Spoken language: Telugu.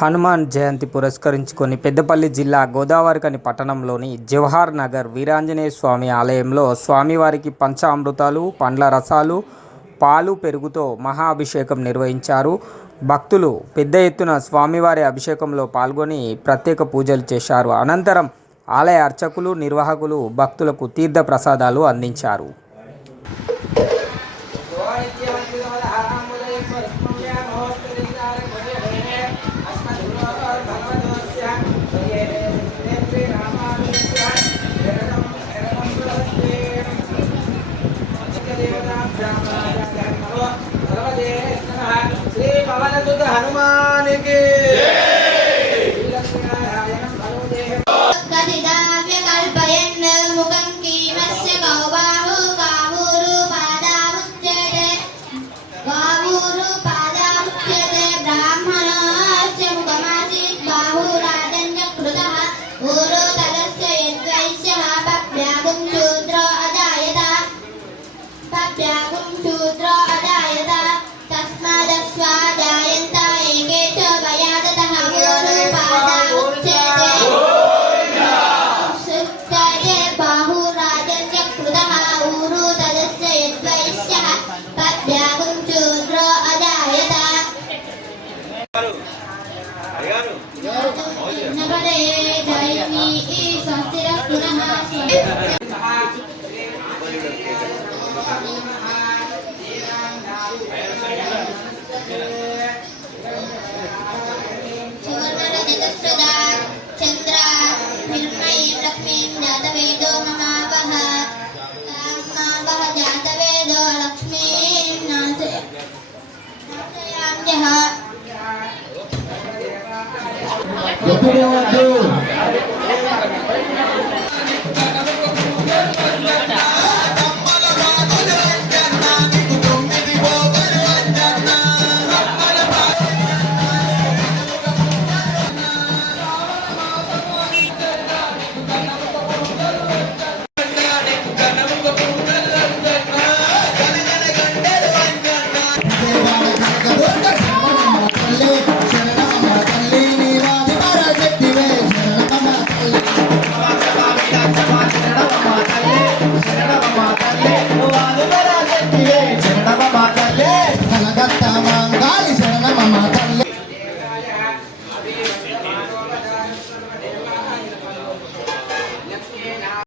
హనుమాన్ జయంతి పురస్కరించుకొని పెద్దపల్లి జిల్లా గోదావరిఖని పట్టణంలోని జవహర్ నగర్ వీరాంజనేయ స్వామి ఆలయంలో స్వామివారికి పంచామృతాలు, పండ్ల రసాలు, పాలు, పెరుగుతో మహాఅభిషేకం నిర్వహించారు. భక్తులు పెద్ద ఎత్తున స్వామివారి అభిషేకంలో పాల్గొని ప్రత్యేక పూజలు చేశారు. అనంతరం ఆలయ అర్చకులు, నిర్వాహకులు భక్తులకు తీర్థ ప్రసాదాలు అందించారు. श्री पवन सुत हनुमान की ఎప్పుడో